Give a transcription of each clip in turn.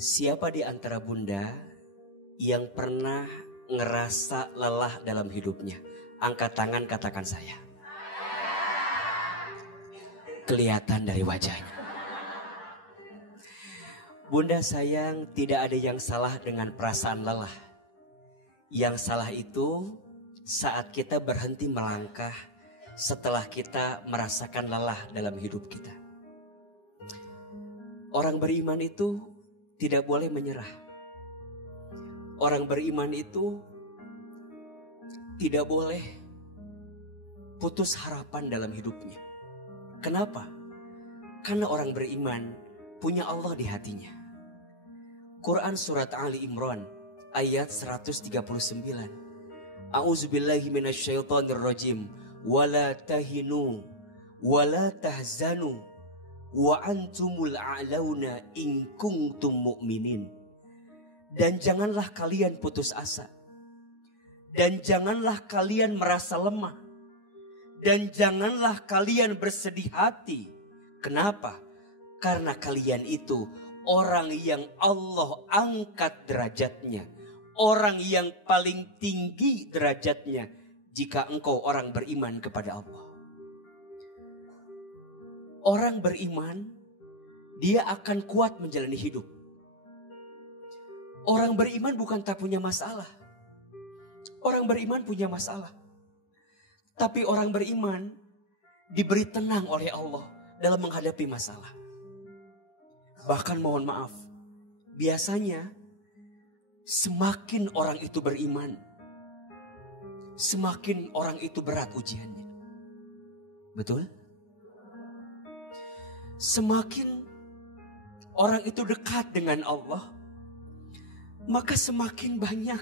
Siapa di antara bunda yang pernah ngerasa lelah dalam hidupnya? Angkat tangan, katakan saya. Kelihatan dari wajahnya. Bunda sayang, tidak ada yang salah dengan perasaan lelah. Yang salah itu saat kita berhenti melangkah setelah kita merasakan lelah dalam hidup kita. Orang beriman itu tidak boleh menyerah. Orang beriman itu tidak boleh putus harapan dalam hidupnya. Kenapa? Karena orang beriman punya Allah di hatinya. Quran surat Ali Imran ayat 139. A'udzubillahi minasyaitonirrajim. Wala tahinu wala tahzanu wa antumul a'launa in kuntum mu'minin. Dan janganlah kalian putus asa. Dan janganlah kalian merasa lemah. Dan janganlah kalian bersedih hati. Kenapa? Karena kalian itu orang yang Allah angkat derajatnya. Orang yang paling tinggi derajatnya jika engkau orang beriman kepada Allah. Orang beriman, dia akan kuat menjalani hidup. Orang beriman bukan tak punya masalah. Orang beriman punya masalah. Tapi orang beriman diberi tenang oleh Allah dalam menghadapi masalah. Bahkan mohon maaf, biasanya semakin orang itu beriman, semakin orang itu berat ujiannya. Betul? Semakin orang itu dekat dengan Allah, maka semakin banyak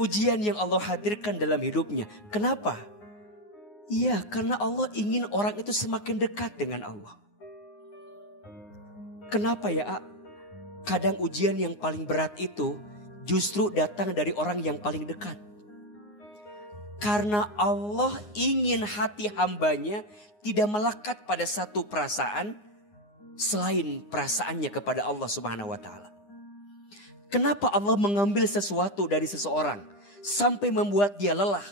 ujian yang Allah hadirkan dalam hidupnya. Kenapa? Iya, karena Allah ingin orang itu semakin dekat dengan Allah. Kenapa ya? Kadang ujian yang paling berat itu justru datang dari orang yang paling dekat. Karena Allah ingin hati hambanya tidak melekat pada satu perasaan selain perasaannya kepada Allah Subhanahu wa taala. Kenapa Allah mengambil sesuatu dari seseorang sampai membuat dia lelah?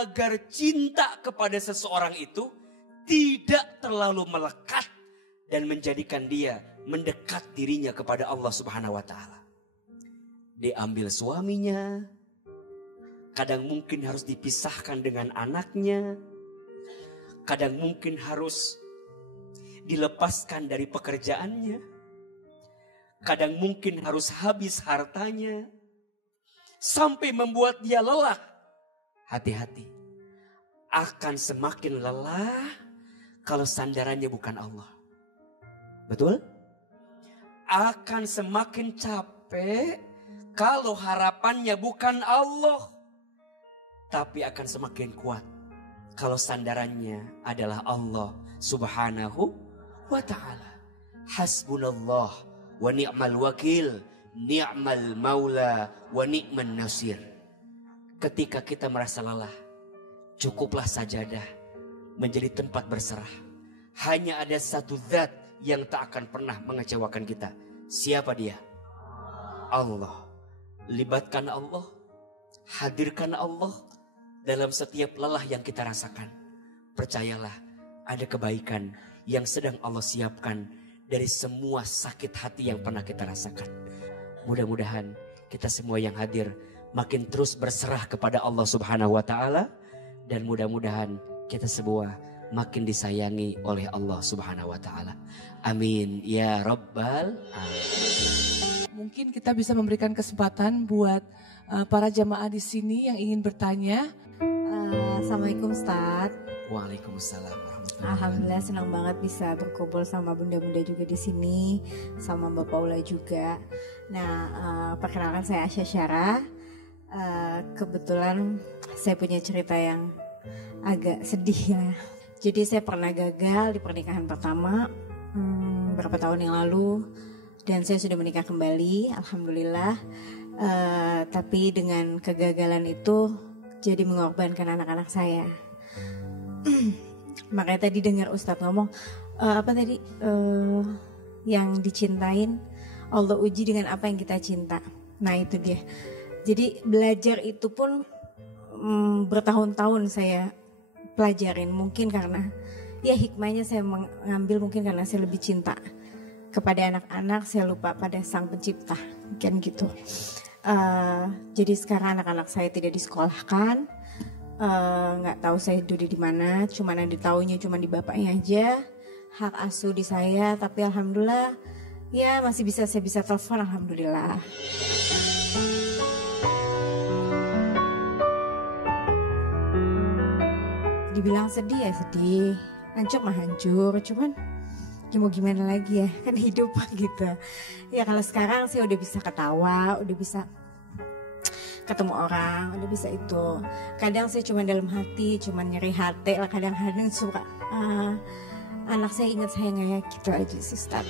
Agar cinta kepada seseorang itu tidak terlalu melekat dan menjadikan dia mendekat dirinya kepada Allah Subhanahu wa taala. Diambil suaminya, kadang mungkin harus dipisahkan dengan anaknya, kadang mungkin harus dilepaskan dari pekerjaannya, kadang mungkin harus habis hartanya, sampai membuat dia lelah. Hati-hati, akan semakin lelah kalau sandarannya bukan Allah. Betul? Akan semakin capek kalau harapannya bukan Allah. Tapi akan semakin kuat kalau sandarannya adalah Allah Subhanahu wa ta'ala. Hasbunallah wa ni'mal wakil, ni'mal maula wa ni'man nasir. Ketika kita merasa lelah, cukuplah sajadah menjadi tempat berserah. Hanya ada satu zat yang tak akan pernah mengecewakan kita. Siapa dia? Allah. Libatkan Allah, hadirkan Allah dalam setiap lelah yang kita rasakan. Percayalah, ada kebaikan yang sedang Allah siapkan dari semua sakit hati yang pernah kita rasakan. Mudah-mudahan kita semua yang hadir makin terus berserah kepada Allah Subhanahu wa taala, dan mudah-mudahan kita semua makin disayangi oleh Allah Subhanahu wa taala. Amin ya rabbal alamin. Mungkin kita bisa memberikan kesempatan buat para jamaah di sini yang ingin bertanya. Assalamualaikum Ustaz. Waalaikumsalam warahmatullahi. Alhamdulillah senang banget bisa berkumpul sama bunda-bunda juga di sini, sama Mbak Paula juga. Nah, perkenalkan saya Asya Syara. Kebetulan saya punya cerita yang agak sedih ya. Jadi saya pernah gagal di pernikahan pertama beberapa tahun yang lalu, dan saya sudah menikah kembali, alhamdulillah. Tapi dengan kegagalan itu jadi mengorbankan anak-anak saya. Makanya tadi dengar Ustadz ngomong apa tadi? yang dicintain, Allah uji dengan apa yang kita cinta. Nah itu dia. Jadi belajar itu pun bertahun-tahun saya pelajarin. Mungkin karena ya hikmahnya saya mengambil mungkin karena saya lebih cinta kepada anak-anak, saya lupa pada sang pencipta. Kan gitu. Jadi sekarang anak-anak saya tidak disekolahkan. Nggak tahu saya duduk di mana, cuman yang ditahunya cuma di bapaknya aja. Hak asuh di saya, tapi alhamdulillah ya masih saya bisa telepon, alhamdulillah. Dibilang sedih ya sedih, hancur mah hancur, cuman ya mau gimana lagi ya, kan hidup gitu. Ya kalau sekarang saya udah bisa ketawa, udah bisa ketemu orang, udah bisa itu. Kadang saya cuma dalam hati, cuma nyeri hati lah, kadang-kadang suka anak saya ingat saya nggak ya, gitu aja sih Ustaz.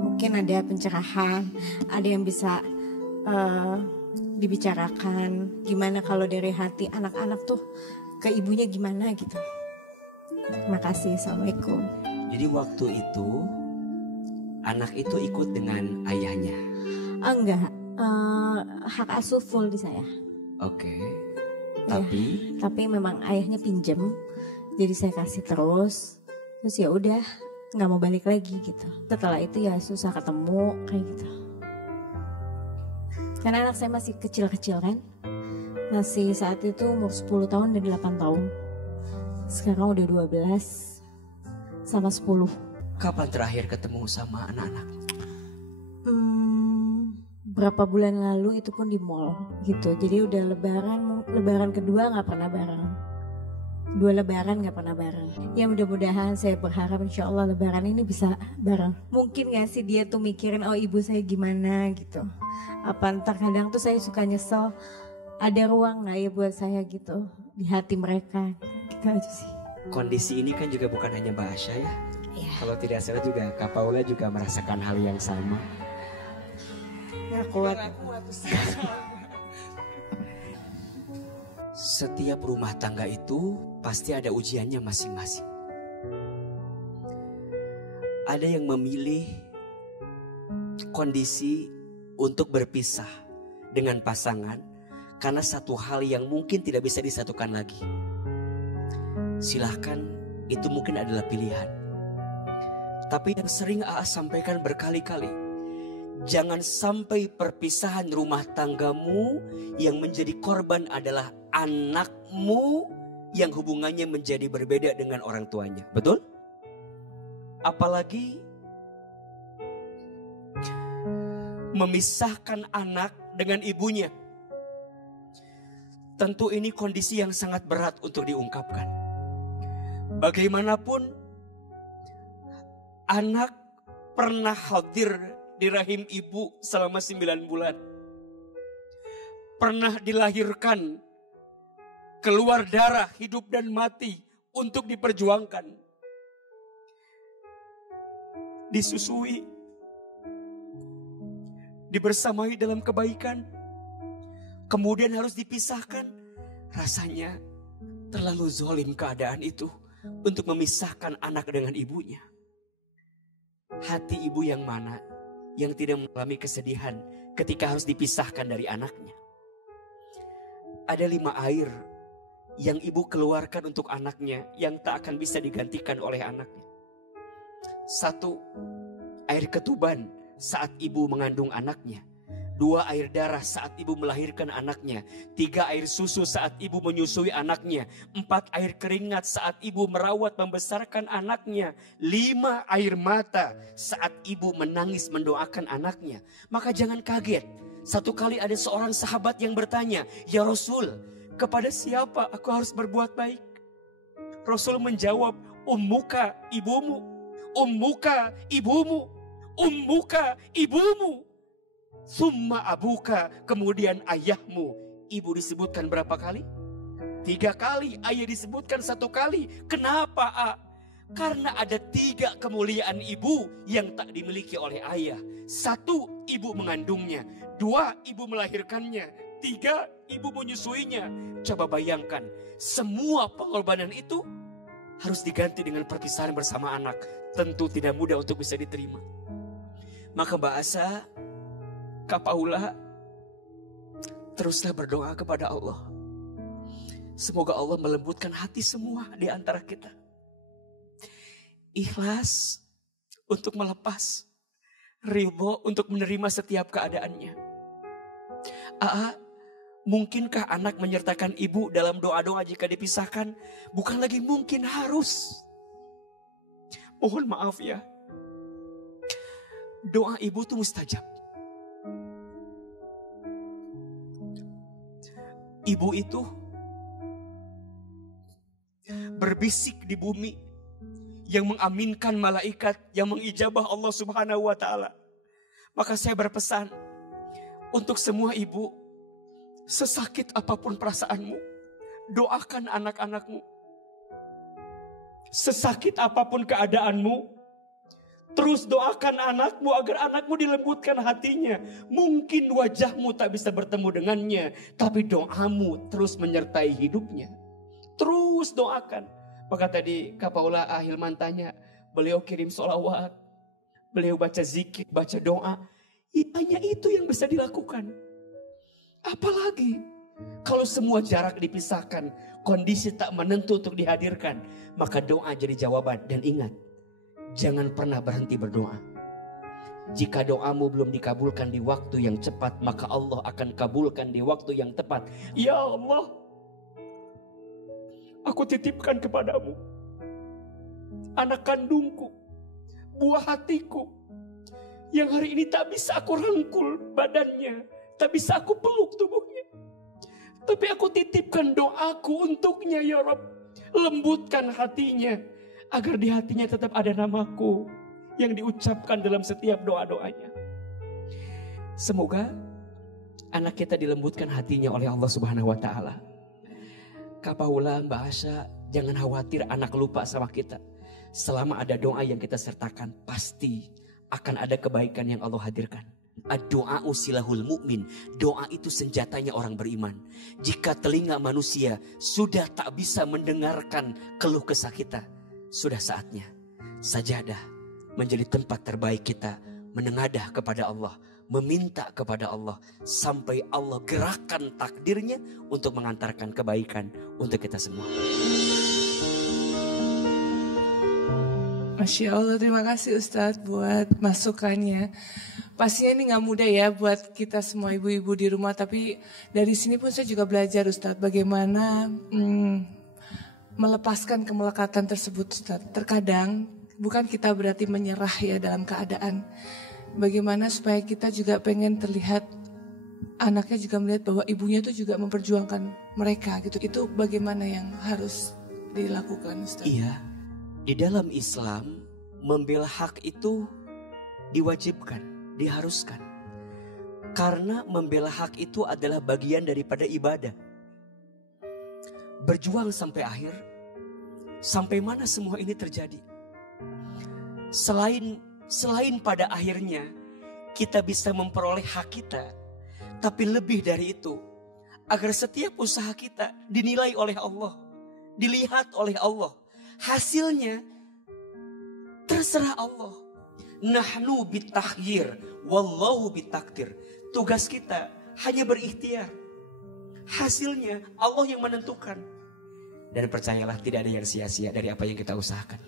Mungkin ada pencerahan, ada yang bisa dibicarakan. Gimana kalau dari hati anak-anak tuh ke ibunya gimana gitu. Terima kasih, assalamualaikum. Jadi waktu itu anak itu ikut dengan ayahnya? Enggak, hak asuh full di saya. Oke. Tapi memang ayahnya pinjem, jadi saya kasih terus ya udah nggak mau balik lagi gitu. Setelah itu ya susah ketemu kayak gitu. Karena anak saya masih kecil-kecil kan, masih saat itu umur 10 tahun dan 8 tahun. Sekarang udah 12 sama 10. Kapan terakhir ketemu sama anak-anak? Berapa bulan lalu itu pun di mall gitu. Jadi udah lebaran kedua nggak pernah bareng. 2 lebaran nggak pernah bareng. Ya mudah-mudahan saya berharap insya Allah lebaran ini bisa bareng. Mungkin gak sih dia tuh mikirin oh ibu saya gimana gitu. Apa ntar kadang tuh saya suka nyesel. Ada ruang gak ya buat saya gitu di hati mereka. Gitu aja sih. Kondisi ini kan juga bukan hanya Mbak Asya ya. Iya. Kalau tidak salah juga Kak Paula juga merasakan hal yang sama. Gak kuat. Setiap rumah tangga itu pasti ada ujiannya masing-masing. Ada yang memilih kondisi untuk berpisah dengan pasangan karena satu hal yang mungkin tidak bisa disatukan lagi. Silahkan, itu mungkin adalah pilihan. Tapi yang sering AA sampaikan berkali-kali, jangan sampai perpisahan rumah tanggamu yang menjadi korban adalah anakmu yang hubungannya menjadi berbeda dengan orang tuanya. Betul? Apalagi memisahkan anak dengan ibunya. Tentu ini kondisi yang sangat berat untuk diungkapkan. Bagaimanapun anak pernah hadir di rahim ibu selama 9 bulan. Pernah dilahirkan, keluar darah, hidup dan mati untuk diperjuangkan. Disusui, dibersamai dalam kebaikan, kemudian harus dipisahkan. Rasanya terlalu zalim keadaan itu untuk memisahkan anak dengan ibunya. Hati ibu yang mana yang tidak mengalami kesedihan ketika harus dipisahkan dari anaknya? Ada 5 air yang ibu keluarkan untuk anaknya yang tak akan bisa digantikan oleh anaknya. 1, air ketuban saat ibu mengandung anaknya. 2, air darah saat ibu melahirkan anaknya. 3, air susu saat ibu menyusui anaknya. 4, air keringat saat ibu merawat membesarkan anaknya. 5, air mata saat ibu menangis mendoakan anaknya. Maka jangan kaget. Satu kali ada seorang sahabat yang bertanya, "Ya Rasul, kepada siapa aku harus berbuat baik?" Rasul menjawab, "Ummuka, ibumu. Ummuka, ibumu. Ummuka, ibumu. Summa abuka," kemudian ayahmu. Ibu disebutkan berapa kali? 3 kali. Ayah disebutkan 1 kali. Kenapa? Karena ada 3 kemuliaan ibu yang tak dimiliki oleh ayah. 1, ibu mengandungnya. 2, ibu melahirkannya. ketiga ibu menyusuinya. Coba bayangkan, semua pengorbanan itu harus diganti dengan perpisahan bersama anak. Tentu tidak mudah untuk bisa diterima. Maka Mbak Asa, Kak Paula, teruslah berdoa kepada Allah. Semoga Allah melembutkan hati semua di antara kita. Ikhlas untuk melepas, ridho untuk menerima setiap keadaannya. Mungkinkah anak menyertakan ibu dalam doa-doa jika dipisahkan? Bukan lagi mungkin, harus. Mohon maaf ya. Doa ibu itu mustajab. Ibu itu berbisik di bumi yang mengaminkan malaikat, yang mengijabah Allah Subhanahu wa taala. Maka saya berpesan untuk semua ibu, sesakit apapun perasaanmu, doakan anak-anakmu. Sesakit apapun keadaanmu, terus doakan anakmu agar anakmu dilembutkan hatinya. Mungkin wajahmu tak bisa bertemu dengannya, tapi doamu terus menyertai hidupnya. Terus doakan. Maka tadi Kak Paula Ahilman tanya, beliau kirim sholawat, beliau baca zikir, baca doa. Hanya itu yang bisa dilakukan. Apalagi kalau semua jarak dipisahkan, kondisi tak menentu untuk dihadirkan, maka doa jadi jawaban. Dan ingat, jangan pernah berhenti berdoa. Jika doamu belum dikabulkan di waktu yang cepat, maka Allah akan kabulkan di waktu yang tepat. Ya Allah, aku titipkan kepadamu anak kandungku, buah hatiku, yang hari ini tak bisa aku rangkul badannya, tak bisa aku peluk tubuhnya. Tapi aku titipkan doaku untuknya ya Rabb. Lembutkan hatinya, agar di hatinya tetap ada namaku yang diucapkan dalam setiap doa-doanya. Semoga anak kita dilembutkan hatinya oleh Allah Subhanahu wa taala. Kak Paula, Mbak Asya, jangan khawatir anak lupa sama kita. Selama ada doa yang kita sertakan, pasti akan ada kebaikan yang Allah hadirkan. Ad-du'a usilahul mu'min. Doa itu senjatanya orang beriman. Jika telinga manusia sudah tak bisa mendengarkan keluh kesah kita, sudah saatnya sajadah menjadi tempat terbaik kita menengadah kepada Allah, meminta kepada Allah, sampai Allah gerakkan takdirnya untuk mengantarkan kebaikan untuk kita semua. Masya Allah, terima kasih Ustadz buat masukannya. Pastinya ini gak mudah ya buat kita semua ibu-ibu di rumah. Tapi dari sini pun saya juga belajar Ustadz bagaimana melepaskan kemelekatan tersebut Ustadz. Terkadang bukan kita berarti menyerah ya dalam keadaan. Bagaimana supaya kita juga pengen terlihat, anaknya juga melihat bahwa ibunya itu juga memperjuangkan mereka gitu. Itu bagaimana yang harus dilakukan Ustadz? Iya. Di dalam Islam, membela hak itu diwajibkan, diharuskan. Karena membela hak itu adalah bagian daripada ibadah. Berjuang sampai akhir, sampai mana semua ini terjadi. Selain pada akhirnya kita bisa memperoleh hak kita, tapi lebih dari itu, agar setiap usaha kita dinilai oleh Allah, dilihat oleh Allah. Hasilnya terserah Allah. Nahnu bitakhir, wallahu bitakdir. Tugas kita hanya berikhtiar. Hasilnya Allah yang menentukan. Dan percayalah, tidak ada yang sia-sia dari apa yang kita usahakan.